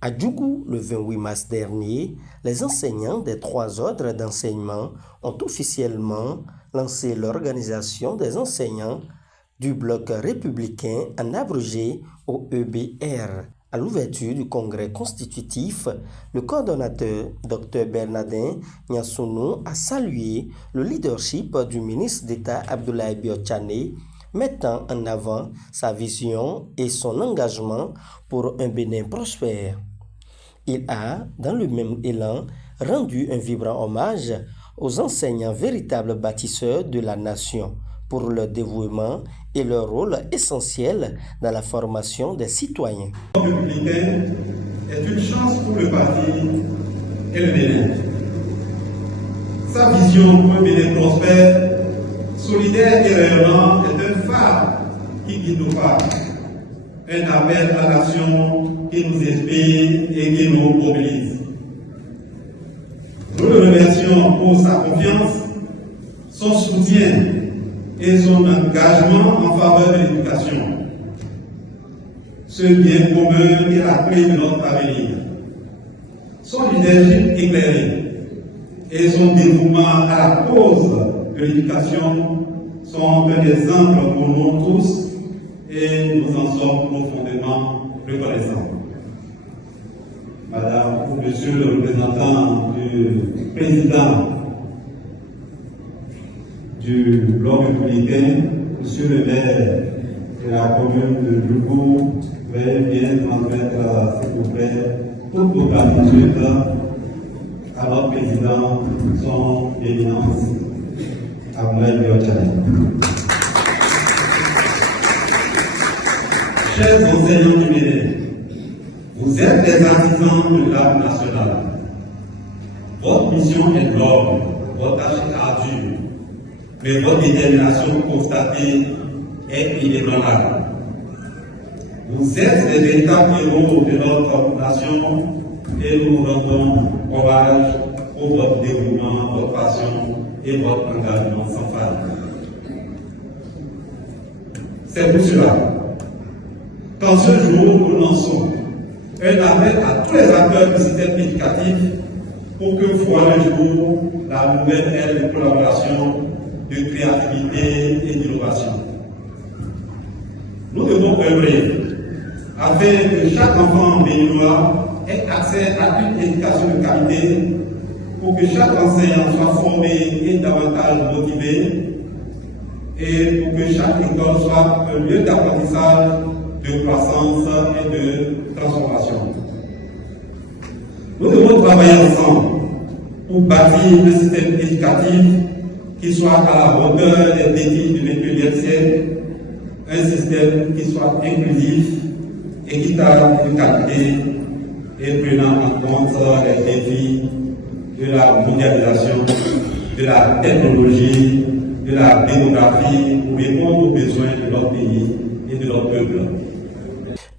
À Djougou, le 28 mars dernier, les enseignants des 3 ordres d'enseignement ont officiellement lancé l'organisation des enseignants du bloc républicain en abrégé au EBR. À l'ouverture du congrès constitutif, le coordonnateur Dr Bernardin Niassounou a salué le leadership du ministre d'État Abdoulaye Biotchane, mettant en avant sa vision et son engagement pour un Bénin prospère. Il a, dans le même élan, rendu un vibrant hommage aux enseignants véritables bâtisseurs de la nation pour leur dévouement et leur rôle essentiel dans la formation des citoyens. Le républicain est une chance pour le parti et le Bénin. Sa vision pour un Bénin prospère, solidaire et rayonnant est un phare qui guide nos pas, un appel à l'action qui nous inspire et qui nous mobilise. Nous le remercions pour sa confiance, son soutien et son engagement en faveur de l'éducation. Ce bien commun est la clé de notre avenir. Son leadership éclairé et son dévouement à la cause de l'éducation sont un exemple pour nous tous et nous en sommes profondément reconnaissants. Madame ou Monsieur le représentant du président du bloc républicain, Monsieur le maire de la commune de Djougou, veuillez bien transmettre, s'il vous plaît, toutes vos gratitudes à notre président, son éminence, Abdoulaye Biotchane. Chers enseignants du Bénin, vous êtes des artisans de l'art national. Votre mission est noble, votre tâche est ardue, mais votre détermination constatée est inébranlable. Vous êtes les véritables héros de notre nation et nous vous rendons hommage pour votre dévouement, votre passion et votre engagement sans faille. C'est pour cela qu'en ce jour, nous lançons un appel à tous les acteurs du système éducatif pour que voit le jour la nouvelle ère de collaboration, de créativité et d'innovation. Nous devons œuvrer afin que chaque enfant béninois ait accès à une éducation de qualité, pour que chaque enseignant soit formé et davantage motivé, et pour que chaque école soit un lieu d'apprentissage, de croissance et de transformation. Nous devons travailler ensemble pour bâtir un système éducatif qui soit à la hauteur des défis du XXIe siècle, un système qui soit inclusif, équitable de qualité et prenant en compte les défis de la mondialisation, de la technologie, de la démographie pour répondre aux besoins de notre pays et de notre peuple.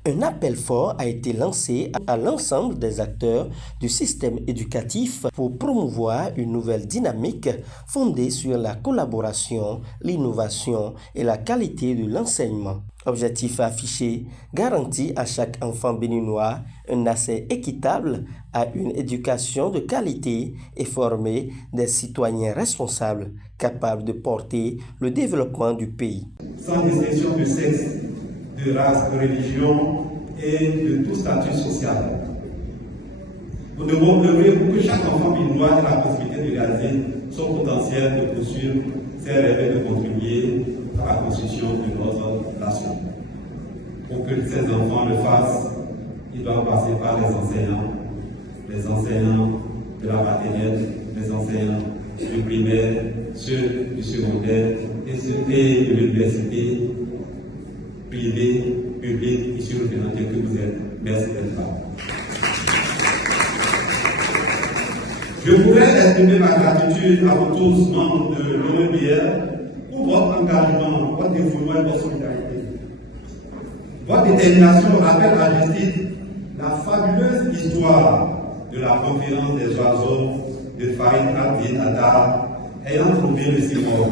Un appel fort a été lancé à l'ensemble des acteurs du système éducatif pour promouvoir une nouvelle dynamique fondée sur la collaboration, l'innovation et la qualité de l'enseignement. Objectif affiché, garantir à chaque enfant béninois un accès équitable à une éducation de qualité et former des citoyens responsables, capables de porter le développement du pays. Sans distinction de sexe, de race, de religion et de tout statut social. Nous devons œuvrer pour que chaque enfant béninois ait la possibilité de réaliser son potentiel de poursuivre ses rêves et de contribuer à la construction de notre nation. Pour que ces enfants le fassent, ils doivent passer par les enseignants de la maternelle, les enseignants du primaire, ceux du secondaire et ceux de l'université privée, publique et sur le financier que vous êtes. Merci d'être là. Je voudrais exprimer ma gratitude à vous tous, membres de l'OEBR, pour votre engagement, votre dévouement et votre solidarité. Votre détermination rappelle à juste la fabuleuse histoire de la conférence des oiseaux de Farid Abdel-Haddad ayant trouvé le Simon,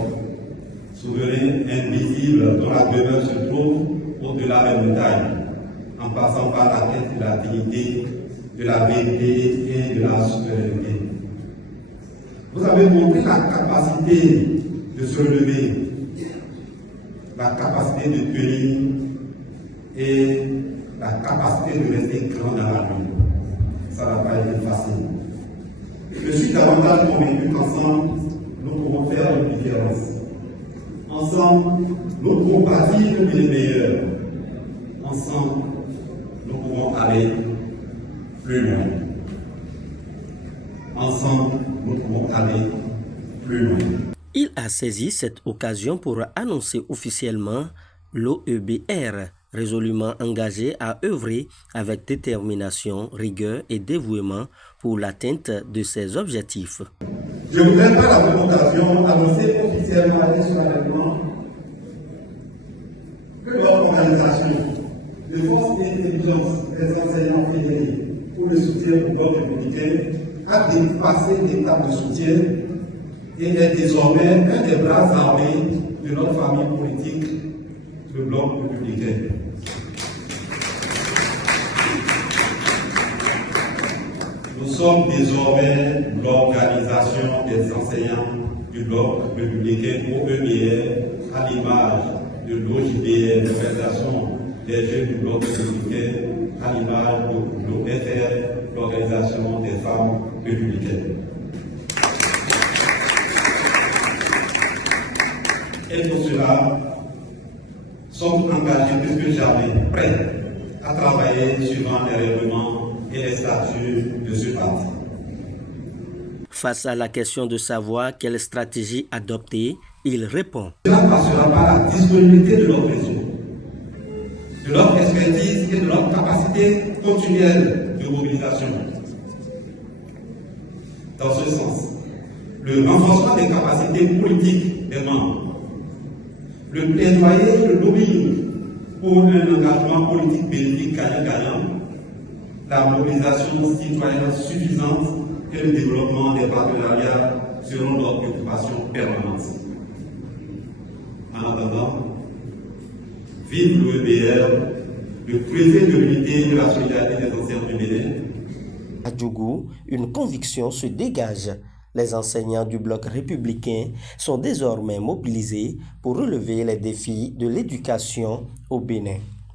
souverain invisible dont la demeure se trouve au-delà des montagnes. en passant par la quête de la dignité, de la vérité et de la souveraineté. Vous avez montré la capacité de se relever, la capacité de tenir et la capacité de rester grand dans la nuit. Ça n'a pas été facile. Je suis davantage convaincu qu'ensemble, nous pouvons faire une différence. Ensemble, nous pouvons bâtir une vie meilleure. Ensemble, nous pouvons aller plus loin. Ensemble, nous pouvons aller plus loin. Il a saisi cette occasion pour annoncer officiellement l'OEBR, résolument engagé à œuvrer avec détermination, rigueur et dévouement pour l'atteinte de ses objectifs. Je voudrais par la même occasion annoncer officiellement et solennellement que leur organisation, de force et intelligence des enseignants fédérés pour le soutien au bloc républicain, a dépassé l'étape de soutien et est désormais un des bras armés de notre famille politique, le bloc républicain. Nous sommes désormais l'organisation des enseignants du bloc républicain OEBR à l'image de l'OJBR, l'organisation des jeunes du bloc républicain, à l'image de l'OFR, l'organisation des femmes républicaines. Et pour cela, sommes engagés plus que jamais, prêts à travailler suivant les règlements et les statuts de ce parti. Face à la question de savoir quelle stratégie adopter, il répond. Cela passera par la disponibilité de notre réseau, de notre expertise et de notre capacité continuelle de mobilisation. Dans ce sens, le renforcement des capacités politiques des membres, le plaidoyer et le lobbying pour un engagement politique bénéfique gagnant-gagnant, la mobilisation citoyenne suffisante et le développement des partenariats seront notre préoccupation permanente. En attendant, vive l'OEBR, le creuset de l'unité et de la solidarité des enseignants du Bénin. À Djougou, une conviction se dégage. Les enseignants du bloc républicain sont désormais mobilisés pour relever les défis de l'éducation au Bénin.